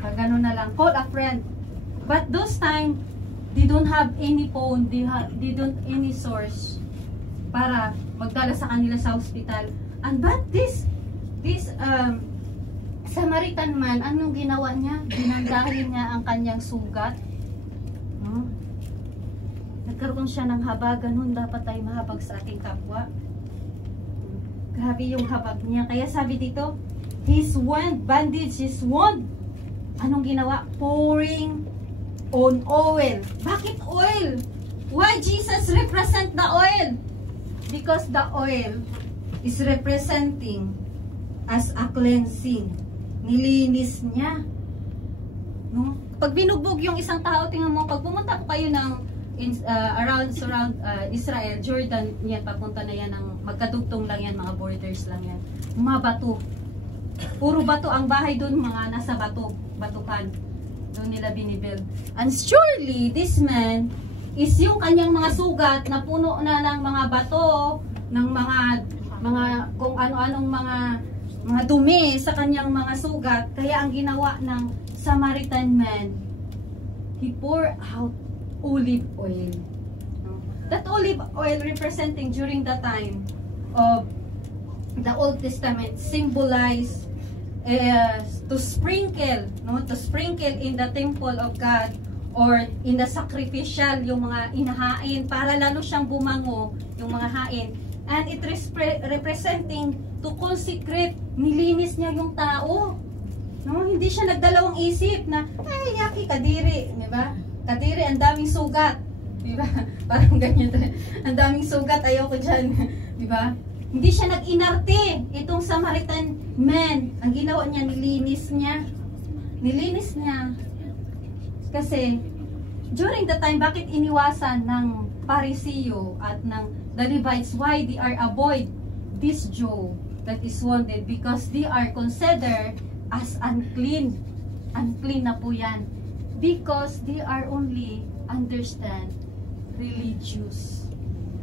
Gano'n na lang. Call a friend. But those time, they don't have any phone. They don't any source para magdala sa kanila sa hospital. And but this Samaritan man, anong ginawa niya? Dinandahin niya ang kanyang sugat. No? Nagkaroon siya ng habag. Ganun dapat tayo mahabag sa ating kapwa. Grabe yung habag niya. Kaya sabi dito, his wound, bandage his wound. Anong ginawa? Pouring on oil. Bakit oil? Why Jesus represent the oil? Because the oil is representing as a cleansing. Nilinis niya. No? Pag binugbog yung isang tao, tingnan mo, pag pumunta po kayo ng surround Israel, Jordan, yan, papunta na yan, magkadugtong lang yan, mga borders lang yan. Mga bato. Puro bato ang bahay doon, mga nasa bato, batukan. Doon nila binibuild. And surely, this man is yung kanyang mga sugat na puno na ng mga bato, ng mga kung ano-anong mga dumi sa kanyang mga sugat. Kaya ang ginawa ng Samaritan man, he poured out olive oil. That olive oil representing during the time of the Old Testament symbolize to sprinkle, no, to sprinkle in the temple of God or in the sacrificial, yung mga inahain para lalo siyang bumango yung mga hain. And it representing to consecrate, nilinis niya yung tao. No, hindi siya nagdalawang isip na ay yaki kadiri, di ba? Kadiri, ang daming sugat, di ba? Parang ganyan. Ang daming sugat, ayoko diyan, di ba? Hindi siya nag-inarte. Itong Samaritan man, ang ginawa niya, nilinis niya. Nilinis niya. Kasi, during the time, bakit iniwasan ng Pariseo at ng the Levites, why they are avoid this Jew that is wounded? Because they are considered as unclean. Unclean na po yan. Because they are only understand religious.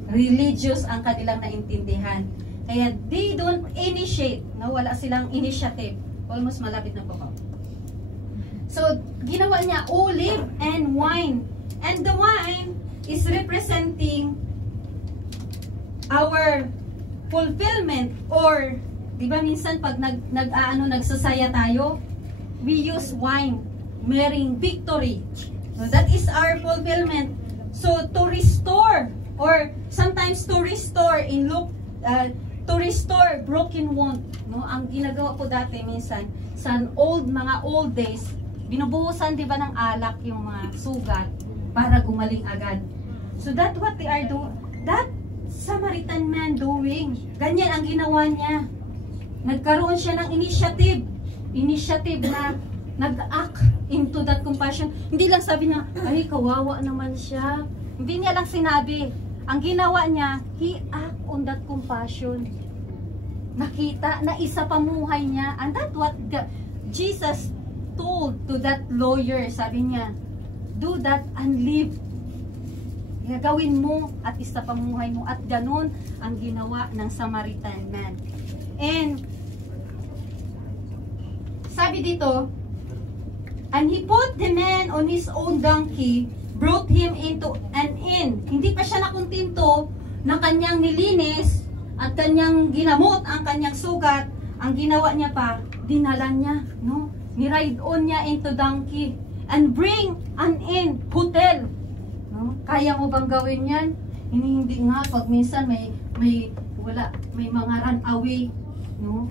Religious ang kanilang naintindihan. Kaya they don't initiate. No? Wala silang initiative. Almost malapit na po ako. So, ginawa niya olive and wine. And the wine is representing our fulfillment, or di ba minsan pag nagsasaya tayo, we use wine, merring victory. So that is our fulfillment. So to restore, or sometimes to restore in Luke, to restore broken wound, no? Ang ginagawa ko dati minsan sa mga old days, binubuhusan di ba ng alak yung mga sugat para gumaling agad. So that's what they are doing. That Samaritan man doing. Ganyan ang ginawa niya. Nagkaroon siya ng initiative na nag-act into that compassion. Hindi lang sabi niya, ay kawawa naman siya. Hindi niya lang sinabi. Ang ginawa niya, he act on that compassion. Nakita na isa pamuhay niya. And that's what Jesus told to that lawyer. Sabi niya, do that and live. Gawin mo at isa pamuhay mo. At ganun ang ginawa ng Samaritan man. And sabi dito, and he put the man on his own donkey, brought him into an inn. Hindi pa siya nakuntinto na kanyang nilinis at kanyang ginamot ang kanyang sugat. Ang ginawa niya pa, dinala niya, no? Ni-ride on niya into donkey and bring an inn, hotel. No? Kaya mo bang gawin yan? Hindi nga, pag minsan may mga runaway, no?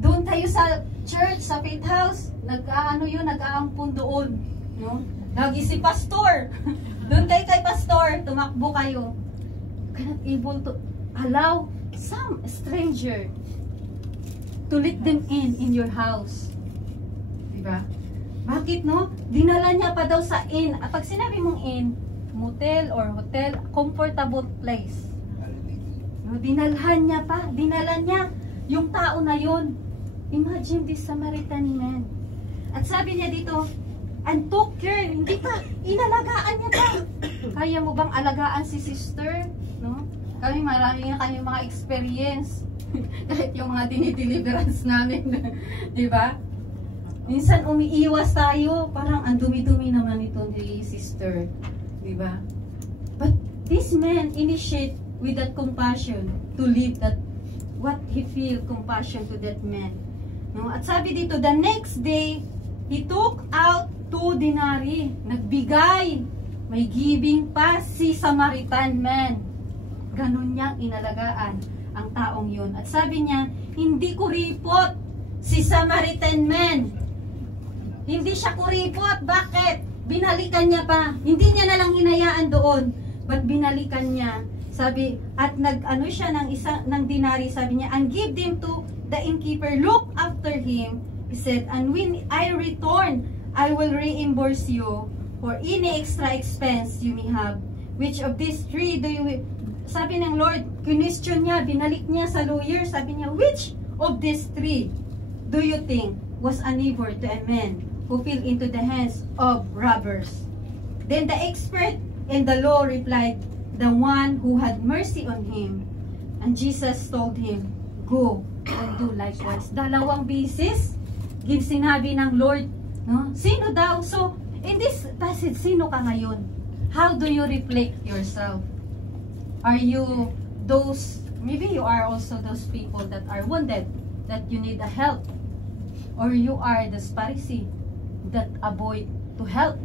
Doon tayo sa church, sa faith house, nag-aampon doon, no? Lagi si pastor. Doon tayo kay pastor, tumakbo kayo. Cannot able to allow some stranger to let them in your house. Diba? Bakit, no? Dinala niya pa daw sa inn. Pag sinabi mong inn, motel or hotel, comfortable place. No, dinalhan niya pa. Dinala niya yung tao na yun. Imagine this Samaritan man. At sabi niya dito, and took care. Hindi pa, inalagaan niya pa. Kaya mo bang alagaan si sister? No? Kami marami na kayong mga experience. Kahit yung mga dinideliverance namin. Diba? Minsan umiiwas tayo, parang ang dumi-dumi naman ito ni sister. Diba? But this man initiate with that compassion to live that, what he feel compassion to that man. No? At sabi dito, the next day, he took out 2 denarii. Nagbigay. May giving pa si Samaritan man. Ganun niyang inalagaan ang taong yun. At sabi niya, hindi kuripot si Samaritan man. Hindi siya kuripot. Bakit? Binalikan niya pa. Hindi niya na lang hinayaan doon. But binalikan niya. Sabi, at nag-ano siya ng dinari, sabi niya, and give them to the innkeeper. Look after him. He said, and when I return, I will reimburse you for any extra expense you may have. Which of these 3 do you... Sabi ng Lord, question niya, binalik niya sa lawyer, sabi niya, which of these 3 do you think was a neighbor to a man who fell into the hands of robbers? Then the expert in the law replied, the one who had mercy on him. And Jesus told him, go and do likewise. 2 beses, sinabi ng Lord, no? Sino daw? So, in this passage, sino ka ngayon? How do you reflect yourself? Are you those, maybe you are also those people that are wounded, that you need a help? Or you are the Pharisee that avoid to help?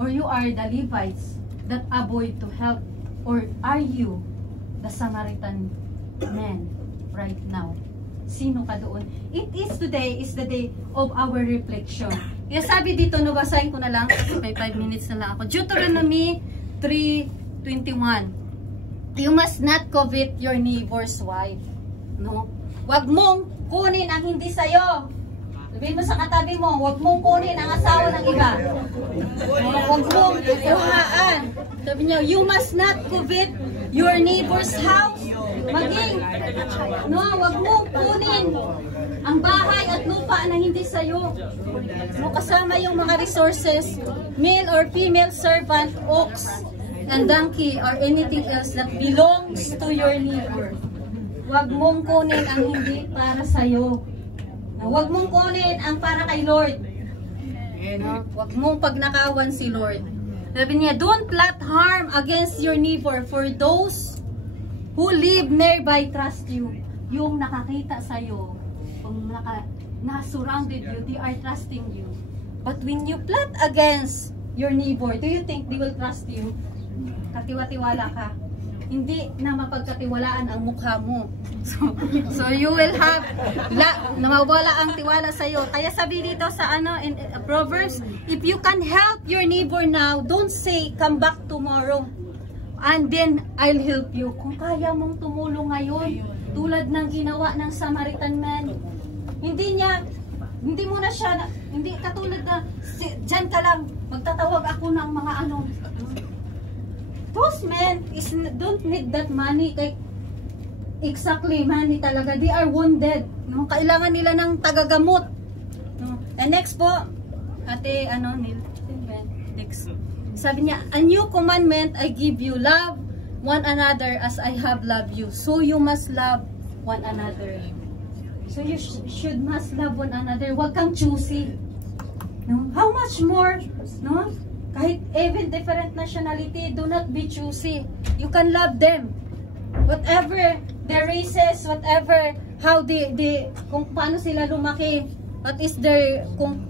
Or you are the Levites that avoid to help? Or are you the Samaritan man right now? Sino ka doon? Today is the day of our reflection. Kaya sabi dito, nabasahin ko na lang, may 5 minutes na lang ako. Deuteronomy 3:21. You must not covet your neighbor's wife. No? Huwag mong kunin ang hindi sa'yo. Sabihin mo sa katabi mo, huwag mong kunin ang asawa ng iba. Huwag mong kuhaan. Sabi niyo, you must not covet your neighbor's house. Maging, no, huwag mong kunin ang bahay at lupa na hindi sa'yo. No, kasama yung mga resources, male or female servant, ox, and donkey, or anything else that belongs to your neighbor. Huwag mong kunin ang hindi para sa'yo. Huwag mong kunin ang para kay Lord. Huwag mong pagnakawan si Lord. Sabi niya, don't plot harm against your neighbor, for those who live nearby trust you. Yung nakakita sa'yo, kung na-surrounded you, they are trusting you. But when you plot against your neighbor, do you think they will trust you? Katiwa-tiwala ka. Hindi na mapagkatiwalaan ang mukha mo. So you will have mawala ang tiwala sa iyo. Kaya sabi dito sa in Proverbs, if you can help your neighbor now, don't say come back tomorrow and then I'll help you. Kung kaya mong tumulong ngayon, tulad ng ginawa ng Samaritan man, hindi mo na siya, hindi katulad na diyan ka lang, magtatawag ako ng mga those men don't need that money. Like, exactly, money talaga. They are wounded. No? Kailangan nila ng tagagamot. No? And next po, ate, next. Sabi niya, a new commandment I give you, love one another as I have loved you. So you must love one another. So you must love one another. Huwag kang choosy. No? How much more? No? Kahit even different nationality, do not be choosy. You can love them. Whatever their races, whatever, how kung paano sila lumaki, what is their, kung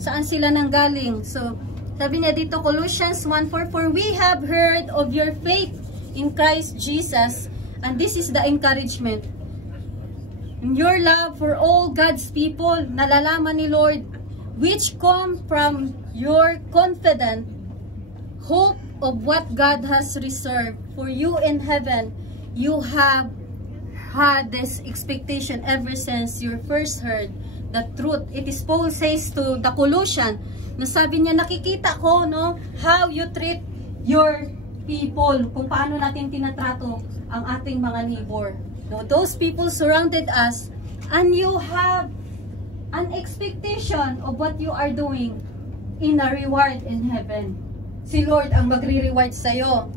saan sila nanggaling. So, sabi niya dito, Colossians 1:4, for we have heard of your faith in Christ Jesus, and this is the encouragement. Your love for all God's people, nalalaman ni Lord, which come from your confident hope of what God has reserved for you in heaven. You have had this expectation ever since you first heard the truth. It is Paul says to the Colossians, na sabi niya, nakikita ko, no, how you treat your people, kung paano natin tinatrato ang ating mga neighbor. No, those people surrounded us, and you have an expectation of what you are doing in a reward in heaven. Si Lord ang magre-reward sa'yo.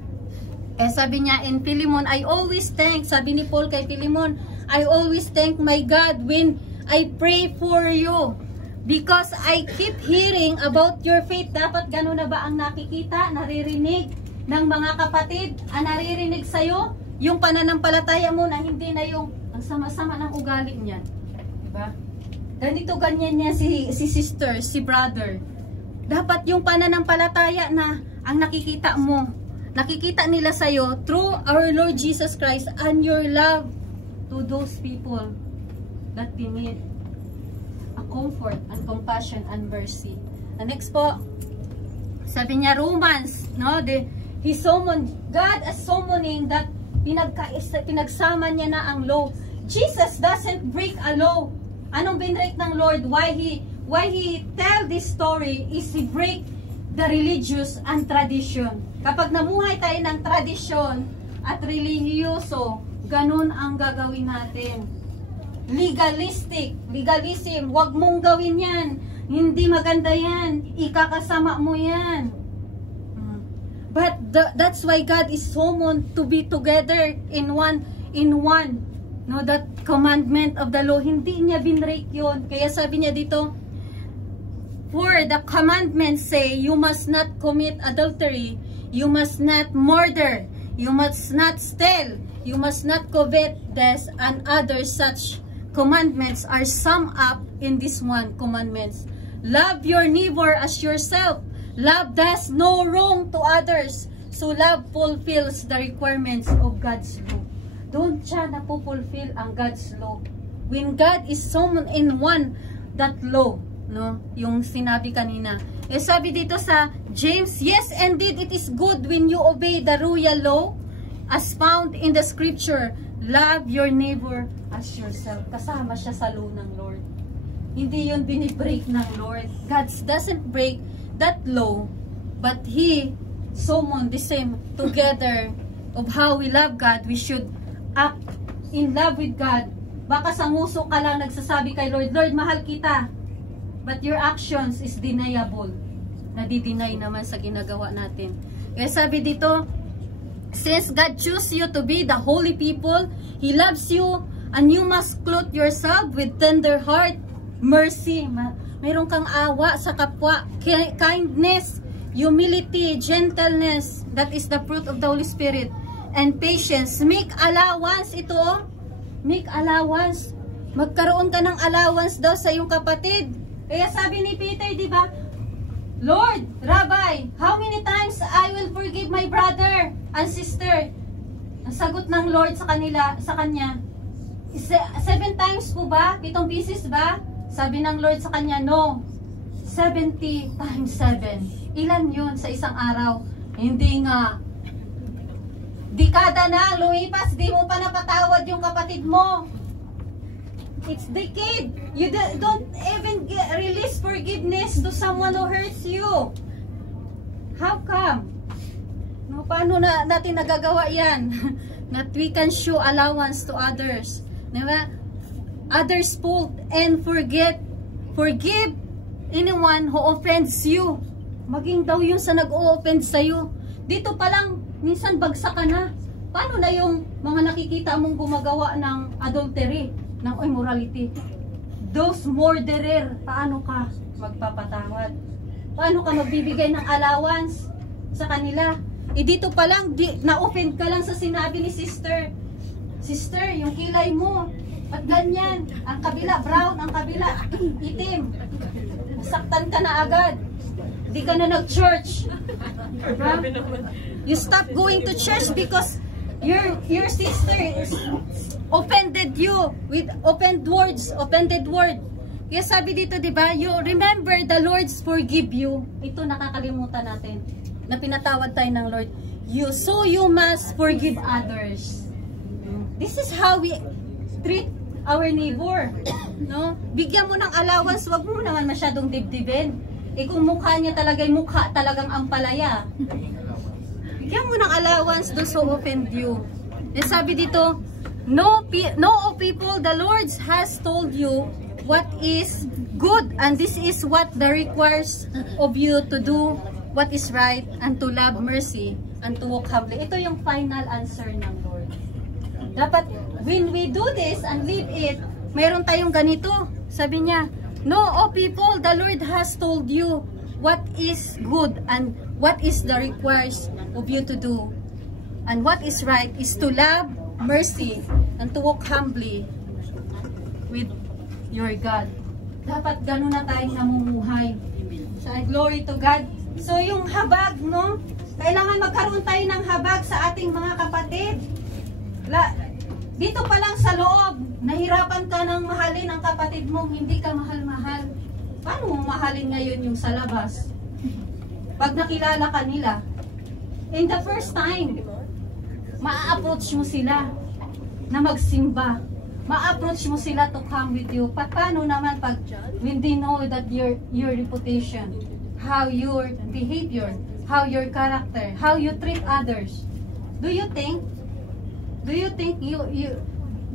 Eh sabi niya in Philemon, I always thank, sabi ni Paul kay Philemon, I always thank my God when I pray for you, because I keep hearing about your faith. Dapat gano'n na ba ang nakikita, naririnig ng mga kapatid, naririnig sa'yo? Yung pananampalataya mo na hindi na yung ang sama-sama ng ugali niya. Diba? Ganito ganyan niya si sister, si brother. Dapat yung pananampalataya na ang nakikita mo, nakikita nila sa'yo through our Lord Jesus Christ and your love to those people that they need a comfort and compassion and mercy. And next po, sabi niya Romans, no, God is summoning that pinagsama niya na ang law. Jesus doesn't break a law. Anong binrake ng Lord? Why he tell this story is he break the religious and tradition. Kapag namuhay tayo ng tradisyon at religyoso, ganun ang gagawin natin. Legalism, wag mong gawin yan. Hindi maganda yan. Ikakasama mo yan. But that's why God is summoned to be together in one. No, that commandment of the law, hindi niya binrake yun. Kaya sabi niya dito, for the commandments say, you must not commit adultery, you must not murder, you must not steal, you must not covet, this and other such commandments are summed up in this one commandments. Love your neighbor as yourself. Love does no wrong to others. So love fulfills the requirements of God's law. Don't siya napupulfill ang God's law. When God is summoned in one, that law, no, yung sinabi kanina. Eh sabi dito sa James, yes indeed it is good when you obey the royal law as found in the scripture. Love your neighbor as yourself. Kasama siya sa law ng Lord. Hindi yun binibreak ng Lord. God doesn't break that law, but He summoned the same together of how we love God. We should act in love with God. Baka sa nguso ka lang nagsasabi kay Lord, Lord, mahal kita. But your actions is deniable. Nadi-deny naman sa ginagawa natin. Kaya sabi dito, since God chose you to be the holy people, He loves you, and you must clothe yourself with tender heart, mercy. Mayroon kang awa sa kapwa, kindness, humility, gentleness, that is the fruit of the Holy Spirit, and patience. Make allowance ito. Make allowance. Magkaroon ka ng allowance daw sa iyong kapatid. Kaya sabi ni Peter, di ba? Lord, Rabbi, how many times I will forgive my brother and sister? Ang sagot ng Lord sa kanya, 7 times po ba? 7 pieces ba? Sabi ng Lord sa kanya, no. 70 times 7. Ilan yun sa isang araw? Hindi nga. Dekada na, lumipas, di mo pa napatawad yung kapatid mo. It's decade. You don't even release forgiveness to someone who hurts you. How come? No, paano natin nagagawa yan? That we can show allowance to others. Diba? Others' fault and forgive anyone who offends you. Maging daw yun sa nag-o-offend sa'yo. Dito pa lang, minsan bagsak ka na. Paano na yung mga nakikita mong gumagawa ng adultery, ng immorality? Those murderer, paano ka magpapatawad? Paano ka magbibigay ng allowance sa kanila? Dito pa lang, na-offend ka lang sa sinabi ni sister. Sister, yung kilay mo, at ganyan. Ang kabila, brown, ang kabila, itim. Nasaktan ka na agad. Hindi ka na nag-church. Huh? You stop going to church because your sister is offended you with offended word. Kaya sabi dito, di ba? You remember the Lord's forgive you. Ito nakakalimutan natin na pinatawad tayo ng Lord. So you must forgive others. This is how we treat our neighbor. No? Bigyan mo ng allowance, wag mo naman masyadong dibdibin. Kung mukha niya talaga, mukha talagang ampalaya. Bigyan mo ng allowance those who offend you. And sabi dito, no people, the Lord has told you what is good, and this is what the requires of you to do what is right, and to love mercy, and to walk humbly. Ito yung final answer ng Lord. Dapat, when we do this and live it, mayroon tayong ganito. Sabi niya, no, people, the Lord has told you what is good and what is the requires of you to do. And what is right is to love mercy and to walk humbly with your God. Dapat ganun na tayong namumuhay. So, glory to God. So, yung habag, no? Kailangan magkaroon tayo ng habag sa ating mga kapatid. Dito pa lang sa loob, nahirapan ka ng mahalin ang kapatid mo, hindi ka mahal-mahal. Paano mo mahalin ngayon yung sa labas? Pag nakilala ka nila, in the first time, ma-approach mo sila na magsimba. Ma-approach mo sila to come with you. Paano naman pag when they know that your reputation, how your behavior, how your character, how you treat others? Do you think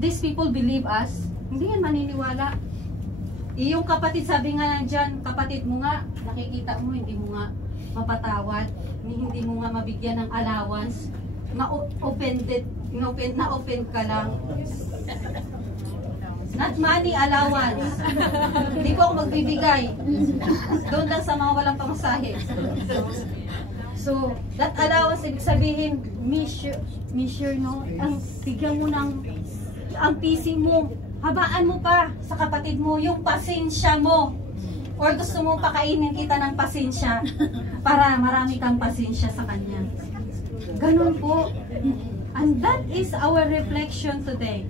these people believe us? Hindi yan maniniwala. Yung kapatid, sabi nga nandyan, kapatid mo nga, nakikita mo, hindi mo nga mapatawad, hindi mo nga mabigyan ng allowance, na-offend ka lang. Not money allowance. Hindi po ako magbibigay. Doon lang sa mga walang pamasahe. So, that allowance, ibig sabihin, measure, no? Ang bigyan mo ng, ang PC mo, habaan mo pa sa kapatid mo, yung pasensya mo. Or gusto mo pakainin kita ng pasensya para marami kang pasensya sa kanya. Ganun po. And that is our reflection today.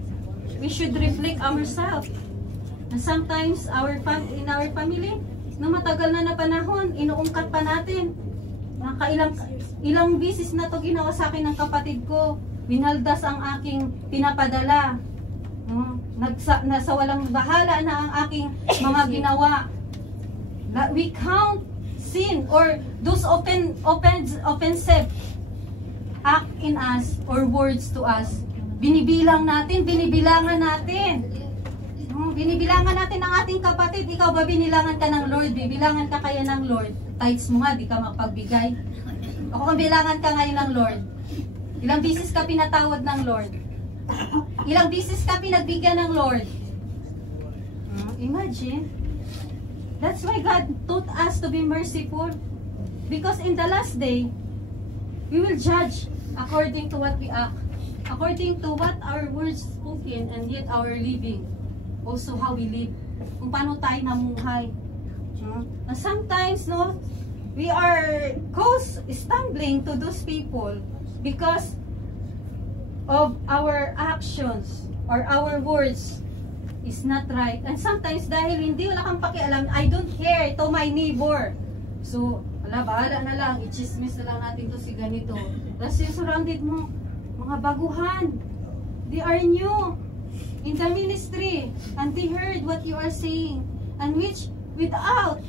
We should reflect ourselves. And sometimes, in our family, na matagal na panahon, inuungkat pa natin. Ilang bisis na to ginawa sa akin ng kapatid ko. Winaldas ang aking pinapadala. Nasa walang bahala na ang aking mga ginawa. We count sin or those offensive act in us or words to us. Binibilangan natin. Binibilangan natin ang ating kapatid. Ikaw ba binilangan ka ng Lord? Bibilangan ka kaya ng Lord? Tithes mo nga, di ka makapagbigay. Ako kung bilangan ka ngayon ng Lord. Ilang bisis ka pinatawad ng Lord? Ilang bisis ka pinagbigyan ng Lord? Imagine. That's why God taught us to be merciful. Because in the last day, we will judge according to what we act, according to what our words spoken, and yet our living. Also how we live. Kung paano tayo namuhay. And sometimes, no, we are stumbling to those people because of our actions or our words is not right. And sometimes dahil hindi wala kang pakialam, I don't care to my neighbor. So, wala, bahala na lang, i-chismis na lang natin to si ganito. Tapos yung surrounded mo, mga baguhan. They are new in the ministry and they heard what you are saying, and which without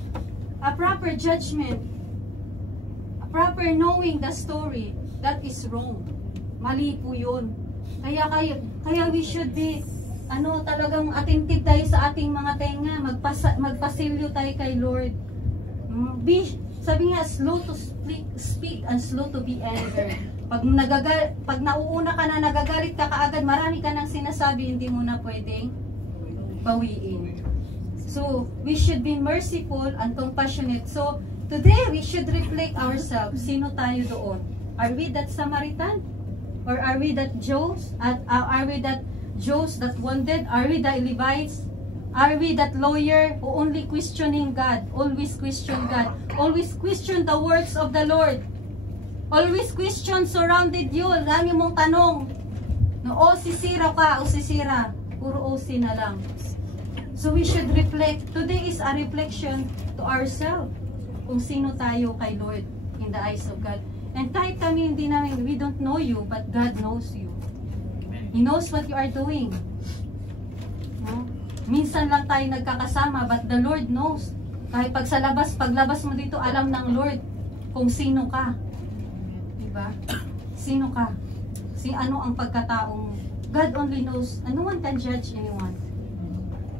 a proper judgment, a proper knowing the story, that is wrong. Mali po yun. Kaya we should be talagang attentive tayo sa ating mga tenga, magpasilyo tayo kay Lord. Sabi nga, slow to speak and slow to be angry. Pag nauuna ka na, nagagalit ka kaagad, marami ka nang sinasabi, hindi mo na pwedeng bawiin. So, we should be merciful and compassionate. So, today, we should reflect ourselves. Sino tayo doon? Are we that Samaritan? Or are we that Jews? Are we that Jews that wounded? Are we the Levites? Are we that lawyer who only questioning God? Always question God. Always question the works of the Lord. Always question surrounded you. Dami mong tanong. No, sisira ka o sisira. Puro si na lang. So we should reflect. Today is a reflection to ourselves. Kung sino tayo kay Lord in the eyes of God. And kahit kami hindi namin, we don't know you, but God knows you. He knows what you are doing. No? Minsan lang tayo nagkakasama, but the Lord knows. Kahit paglabas mo dito, alam ng Lord kung sino ka. Diba? Sino ka? Ano ang pagkataong God only knows, and no one can judge anyone.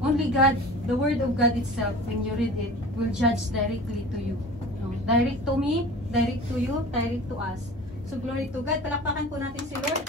Only God, the Word of God itself, when you read it, will judge directly to you. No? Direct to me, direct to you, direct to us. So glory to God. Palakpakan po natin si Lord.